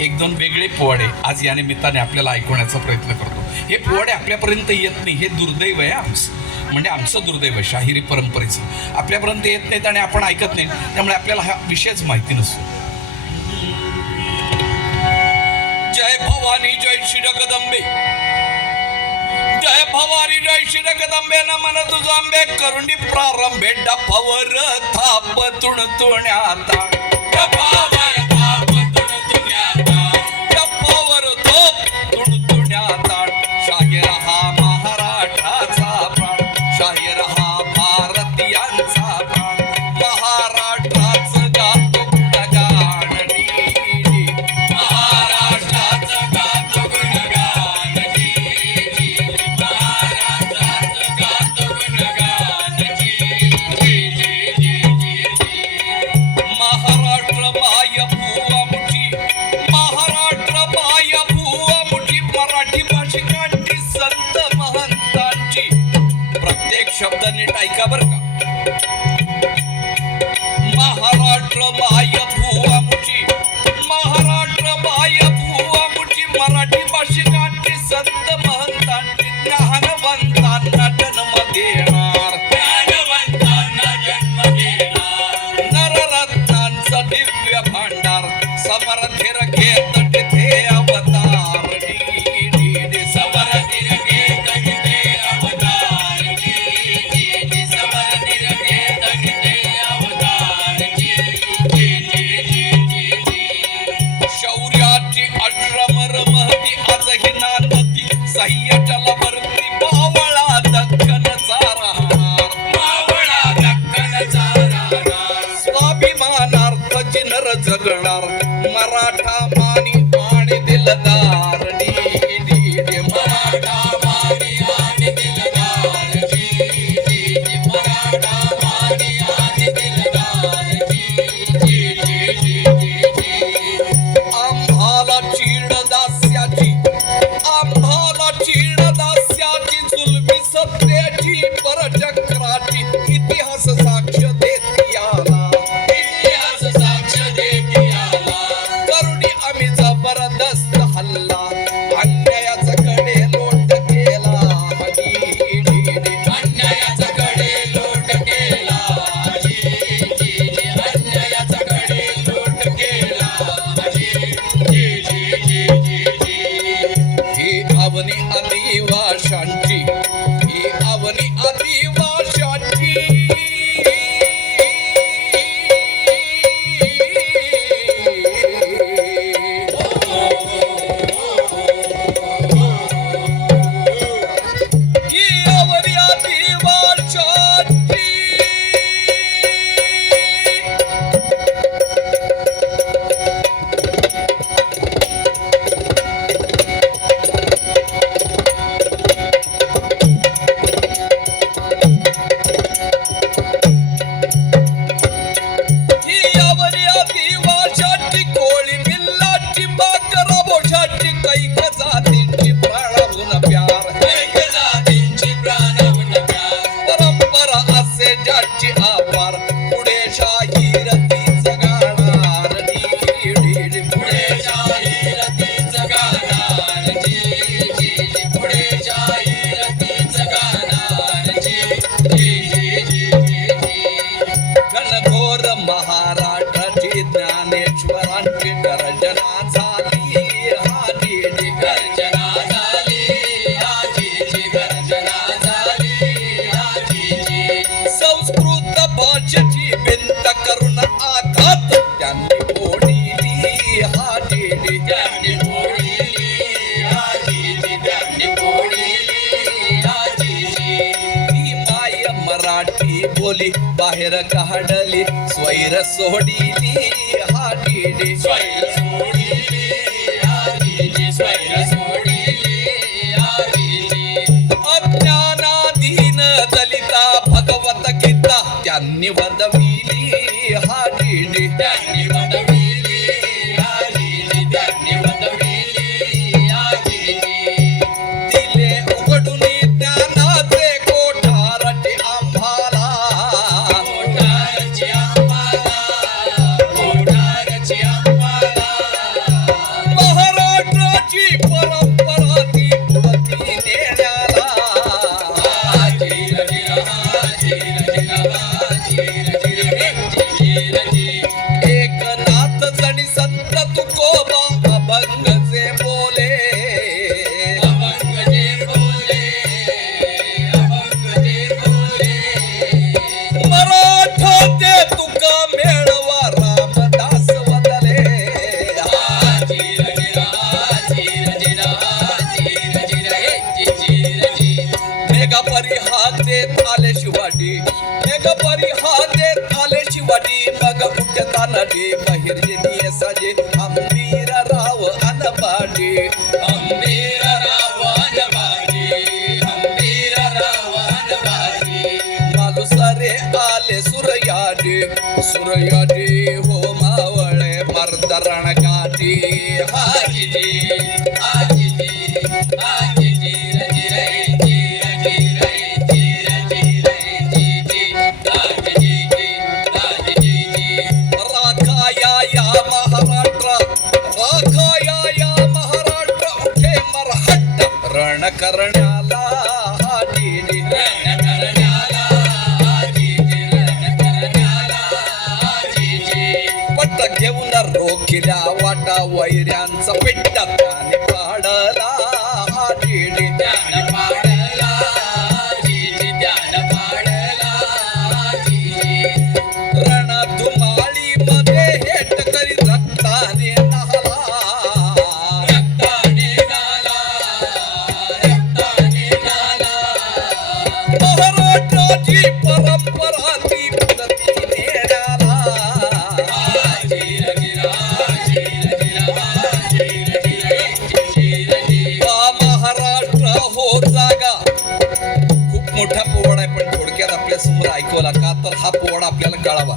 एक दोन वेगळे पोवाडे आज या निमित्ताने आपल्याला ऐकवण्याचा प्रयत्न करतो. हे पोवाडे आपल्यापर्यंत येत नाही, हे दुर्दैव आहे आमचं, म्हणजे आमचं दुर्दैव शाहिरी परंपरेचं. आपल्यापर्यंत येत नाहीत आणि आपण ऐकत नाही, त्यामुळे आपल्याला हा विषयच माहिती नसतो. जय भवानी जय श्री जगदंबे, जय भवानी जय श्री जगदंबे, नमन तुझांबे करुणी प्रारंभे डफावर थाप तुणतुण्याता, डफावर थाप तुणतुण्याता, डफावर थाप तुणतुण्याता. शाहीर हा महाराष्ट्राचा प्राण, शाहीर हा भारतीयांचा प्राण, महाराष्ट्राचं गातो गुणगान नी, महाराष्ट्राचं गातो गुणगान नी, महाराष्ट्राचं गातो गुणगान महाराष्ट्र माय भुवा मुठी, महाराष्ट्र माय भुवा मुठी, मराठी भाषिकांची संत महंतांची. प्रत्येक शब्द नीट ऐका बरं का. महाराष्ट्र माय भुवा मुठी, महाराष्ट्र माय भुवा मुठी, मराठी भाषिकांची संत महंतांची. ज्ञानवंतांना जन्म देणार, ज्ञानवंतांना जन्म देणार, नररत्नांचा दिव्य भांडार, समर्थिर घेत तिथे अवतार नी, समर्थिर घेत तिथे अवतार नी, समर्थिर घेत तिथे अवतार शौर्याची अश्रमर महती आजही नांदती, सह्य जलभरती मावळा दख्खनचा राहणार, मावळा दख्खनचा राहणार. स्वाभिमानार्थ जिनर जगणार, मराठा मानी आणि दिलदार नी, मराठा मानी आणि दिलदार नी, मराठा मानी आणि दिलदार नी. आम्हाला चीड दास्याची, आम्हाला चीड दास्याची, जुलमी सत्याची परचक्राची, इतिहास साक्ष देत याला, इतिहास साक्ष देत याला. करुणी आम्ही जबरदस्त हल्ला, अन्यायाचा कडे लोट केला, अन्यायाचा कडे लोट केला, अन्यायाचा कडे लोट केला. ही अवनी आदिवाशांची, ही अवनी आदिवाशांची, ही अवनी आदिवाशांची. ही अवनी आदिवाशांची, कोळी भिल्लांची, बाकरा बोशांची, कैक जातींची प्राणाहून प्यार, कैक जातींची प्राणाहून प्यार. परंपरा असे ज्यांची आपार, पुढे शाहीरतीच गाणार नी, पुढे शाहीरतीच गाणार नी, पुढे शाहीरतीच गाणार नी. घनघोर महाराष्ट्राची ज्ञानेश्वरांची गर्जना झाली, हाजी गर्जना झाली, हाजी गर्जना झाली, हाजी. संस्कृत भाषेची भिंत करून आघात त्यांनी फोडली, हाजी त्यांनी फोडली, हाजी त्यांनी फोडली, हाजी. ही माय मराठी बोली बाहेर काढली, स्वैर सोडिली, हाजी स्वैर सोडिली, हाजी स्वैर सोडिली, हाजी. अज्ञानाधीन दलिता भगवत गीता त्यांनी वदविली, हाजी त्यांनी वदविली, हाजी त्यांनी वदविली, हाजी. दिले उघडून ज्ञानाचे कोठारचे आम्हाला, कोठारचे आम्हाला, कोठारचे आम्हाला. तुकोबा अभंग जे बोले, मराठा ते तुका मेळवा रामदास वदले. मेघपरी हाते आले शिवाडी, मेघपरी हाते आले शिवाडी. मग उठताना डे बहिर्जनी साजे अंबीर राव अनबाडी, अंबीर राव अनबाडी, अंबीर राव अनबाडी. मालुसरे आले सुरयाडी, सुरयाडी हो मावळे मर्दरण गाठी. हाजी हाजी हाजी रण करण्याला हाजी, रण करण्याला हाजी, रण करण्याला हाजी. पट घेऊन रोखिल्या वाटा वैऱ्यांचा पिट्टा त्याने पाडला हाजी, त्याने पाडला हाजी, त्याने पाडला हाजी. रण धुमाळी मध्ये हेट करी रक्ताने नहाला, रक्ताने नाला, रक्ताने नाला. महाराष्ट्राची परंपरा ती पुरती नेण्याला. हाजी रगिरा, हाजी रगिरा, हाजी रगिरा. महाराष्ट्र हो जागा. खूप मोठा पोवाडा आहे पण थोडक्यात आपल्या समोर ऐकवला का तर हा पोवाडा आपल्याला कळावा.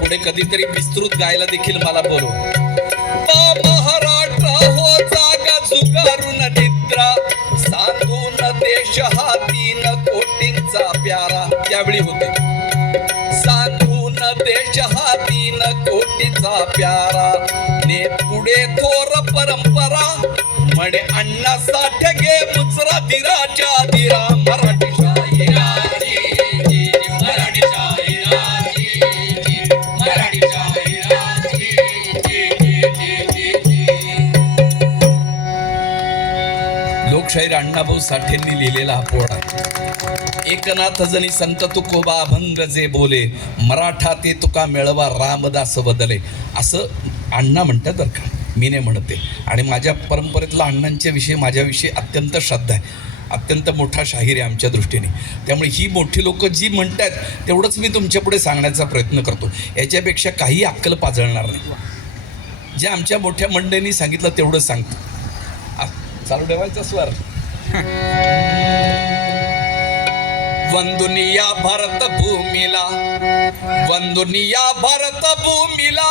पुढे कधीतरी विस्तृत गायला देखील मला बोलवा. महाराष्ट्र हो जागा जुगारून निद्रा, सांधून देश हा 3 कोटींचा प्यारा. त्यावेळी होते सांधून देश हा 3 कोटीचा प्यारा. नेत पुढे थोर परंपरा म्हणे अण्णा साठे घे मुचरा धीराच्या धीरा. मराठी शाहिरा, मराठी शाहिरा, मराठी शाहिरा. लोकशाहीर अण्णाभाऊ साठेंनी लिहिलेला हा पोवाडा आहे. एकनाथ जनी संत तुकोबा अभंग जे बोले, मराठा ते तुका मेळवा रामदास बदले. असं अण्णा म्हणतात बरं का, मी नाही म्हणते. आणि माझ्या परंपरेतला अण्णांच्या विषयी माझ्याविषयी अत्यंत श्रद्धा आहे, अत्यंत मोठा शाहीर आहे आमच्या दृष्टीने. त्यामुळे ही मोठी लोक जी म्हणतात तेवढंच मी तुमच्या पुढे सांगण्याचा प्रयत्न करतो. याच्यापेक्षा काही अक्कल पाजळणार नाही. जे आमच्या मोठ्या मंडळींनी सांगितलं तेवढं सांगतो. चालू ठेवायचा स्वर. वंदुनिया भारत भूमीला, वंदुनिया भारत भूमीला.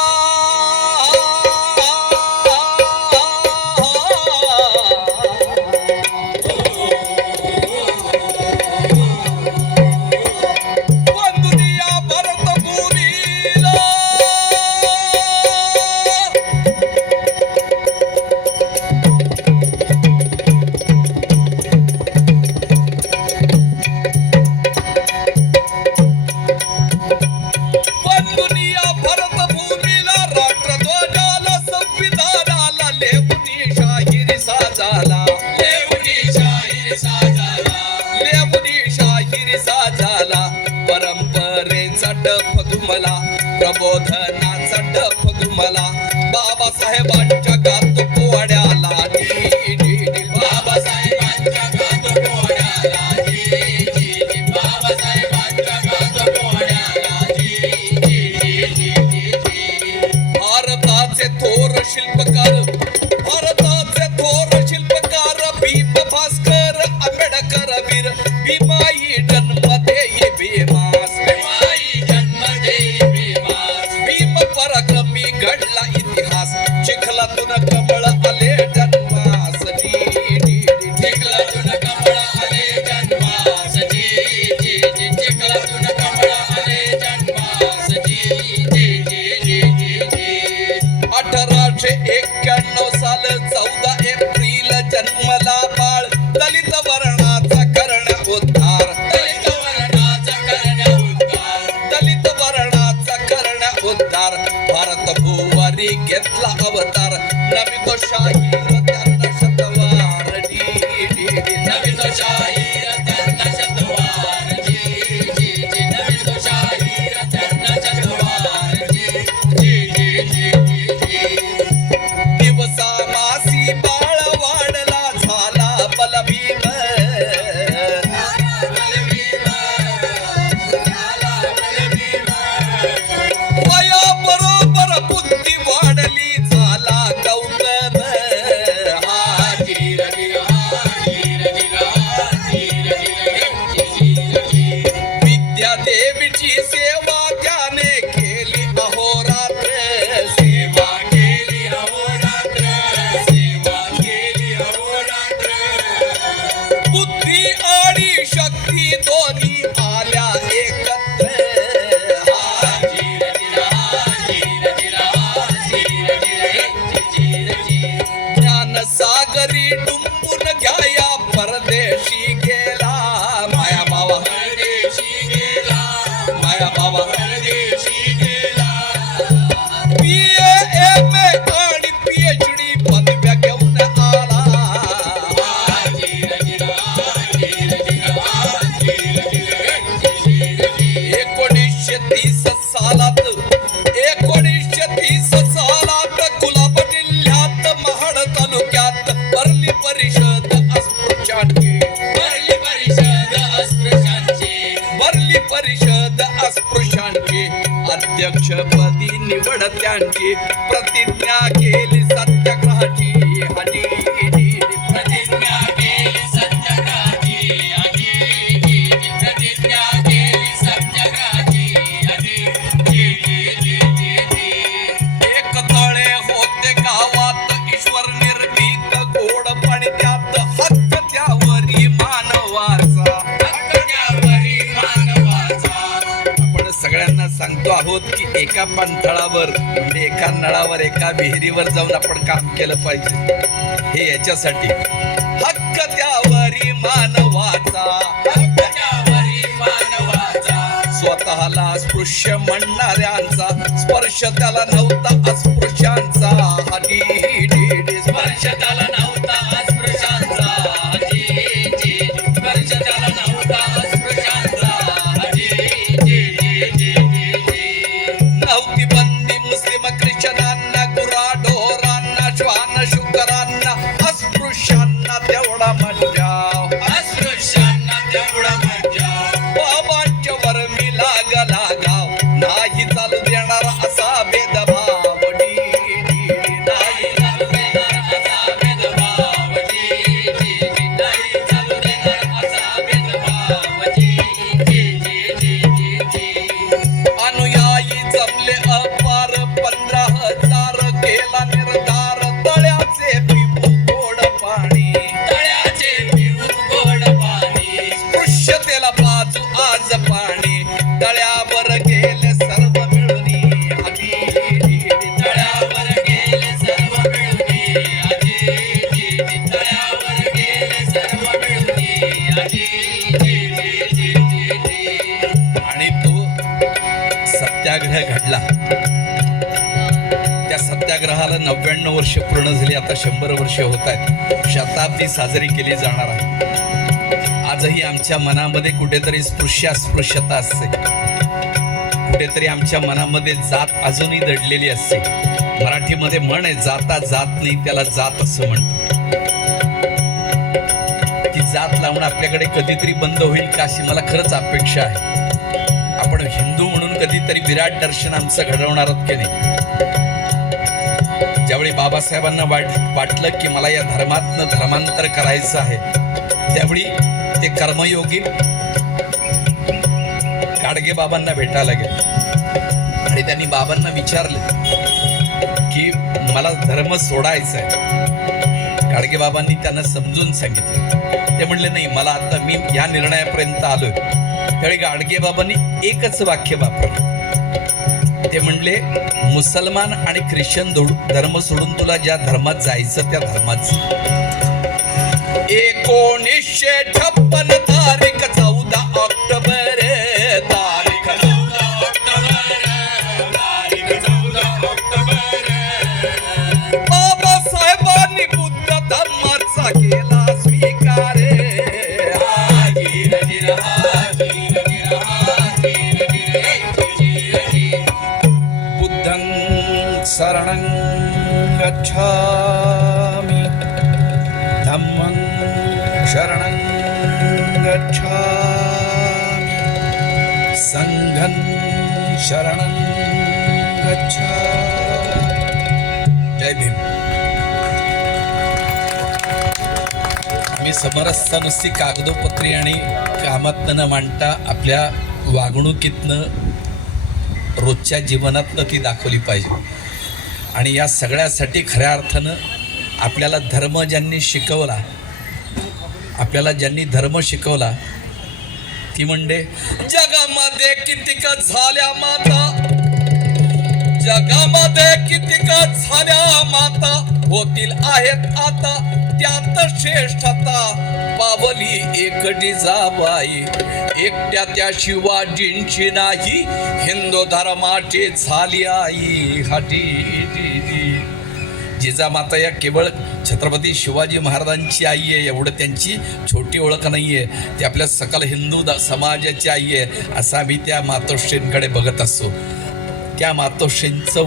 प्रबोधनाचा डफ घुमला. बाबासाहेबांच्या गात पोवाड्याला, बाबासाहेबांच्या गात पोवाड्याला, बाबासाहेबांच्या गात पोवाड्याला. भारताचे थोर शिल्पकार, भारताचे थोर शिल्पकार भीम भास्कर आंबेडकर वीर. भीमाई जन्म देई भीमास, भीमाई जन्म देई भीमास. भीम पराक्रमी घडला इतिहास, चिखलातून तो शाहीर त्यांना शतवार नवी तो शाहीर त्यांना शतवार नवी तो शाहीर त्यांना शतवार दिवसा मासी बाळ वाढला झाला बलभीम वया बरोबर बुद्धी वाढली झाला गौतम विद्या देवीची सेवा त्याने केली अहोरात्र सेवा केली अहोरात्र सेवा केली अहोरात्र बुद्धी आणि शक्ती दोन्ही आल्या एकत्र ज्ञान सागरी डुंबून घ्याया परदेशी गेला माया बाबा परदेशी गेला माया बाबा परदेशी गेला बीए एम ए आणि पीएचडी पदव्या घेऊन आला 1930 सालात 1930 सालात कुलाबा जिल्ह्यात महाड तालुक्यात भरली परिषद अस्पृश्यांची भरली परिषद अस्पृश्यांची भरली परिषद अस्पृश्यांची अध्यक्षपदी निवड त्यांची प्रतिज्ञा केली सत्याग्रहाची हाजी प्रतिज्ञा केली सत्याग्रहाची प्रतिज्ञा केली सत्याग्रहाची एक तळे होते गावात ईश्वर निर्भीत गोड पाणी त्यात हक्क त्यावरी मानवाचा त्यावरी मानवाचा आपण सगळ्यांना सांगतो आहोत की एका पाणथळावर म्हणजे एका नळावर एका विहिरीवर जाऊन आपण काम केलं पाहिजे हे याच्यासाठी हक्क त्यावरी मानवाचा त्यावरी मानवाचा स्वतःला अस्पृश्य म्हणणाऱ्यांचा स्पर्श त्याला नव्हता अस्पृश्यांचा हरी स्पर्श त्याला नव्हता अस्पृश्यांचा स्पर्श त्याला नव्हता अस्पृश्यांचा नव्हती बंदी मुस्लिम ख्रिश्चनांना गुराढोरांना श्वान शुकरांना अस्पृश्यांना तेवढा मज्जाव अस्पृश्यांना तेवढा मज्जा बाबांच्या वर मी लागला गाव नाही चालू देणार असा भेदभाव नाही चालू देणार असा भेदभाव नाही चालू देणार असा भेदभाव अनुयायी जमले अपार 15,000 केला निर्धार तळ्याचे पिऊ गोड पाणी तळ्याचे पिऊन गोड पाणी स्पृश्यतेला बाजू आज पाणी तळ्यावर गेले सर्व मिळूनी तळ्यावर गेले सर्व मिळून तळ्यावर गेले सर्व मिळून आणि तो सत्याग्रह घडला त्या सत्याग्रहाला 99 वर्ष पूर्ण झाली आता 100 वर्ष होत आहेत शताब्दी साजरी केली जाणार आहे आजही आमच्या मनामध्ये कुठेतरी अस्पृश्यता असते कुठेतरी आमच्या मनामध्ये जात अजूनही दडलेली असते मराठीमध्ये म्हण आहे जाता जात नाही त्याला जात असं म्हणतात ती जात लावणं आपल्याकडे कधीतरी बंद होईल का अशी मला खरंच अपेक्षा आहे आपण हिंदू म्हणून कधीतरी विराट दर्शन आमचं घडवणार आहोत की नाही ज्यावेळी बाबासाहेबांना वाटलं की मला या धर्मातनं धर्मांतर करायचं आहे त्यावेळी ते कर्मयोगी गाडगे बाबांना भेटायला गेले आणि त्यांनी बाबांना विचारलं की मला धर्म सोडायचा आहे गाडगे बाबांनी त्यांना समजून सांगितलं ते म्हणले नाही मला आता मी या निर्णयापर्यंत आलोय त्यावेळी गाडगे बाबांनी एकच वाक्य वापरलं ते म्हणले मुसलमान आणि ख्रिश्चन धर्म सोडून तुला ज्या धर्मात जायचं त्या धर्मात 1956 तारीख 14 ऑक्टोबर तारीख 14 ऑक्टोबर बाबासाहेब शरणं गच्छ. जय भीम. मी समरसता नुसती कागदोपत्री आणि कामातनं न मांडता आपल्या वागणुकीतनं रोजच्या जीवनातनं ती दाखवली पाहिजे. आणि या सगळ्यासाठी खऱ्या अर्थानं आपल्याला धर्म ज्यांनी शिकवला, आपल्याला ज्यांनी धर्म शिकवला ती म्हणजे जगामध्ये कितीक झाल्या माता, जगामध्ये कितीक झाल्या माता, होतील आहेत आता त्यात श्रेष्ठता. पावली एकटी जाबाई, एकट्या त्या शिवाजींची नाही, हिंदू धर्माची झाली आई. हाटी जिजामाता या केवळ छत्रपती शिवाजी महाराजांची आई आहे एवढं त्यांची छोटी ओळख नाही आहे, ती आपल्या सकल हिंदू समाजाची आई आहे. असं आम्ही त्या मातोश्रींकडे बघत असतो. त्या मातोश्रींचं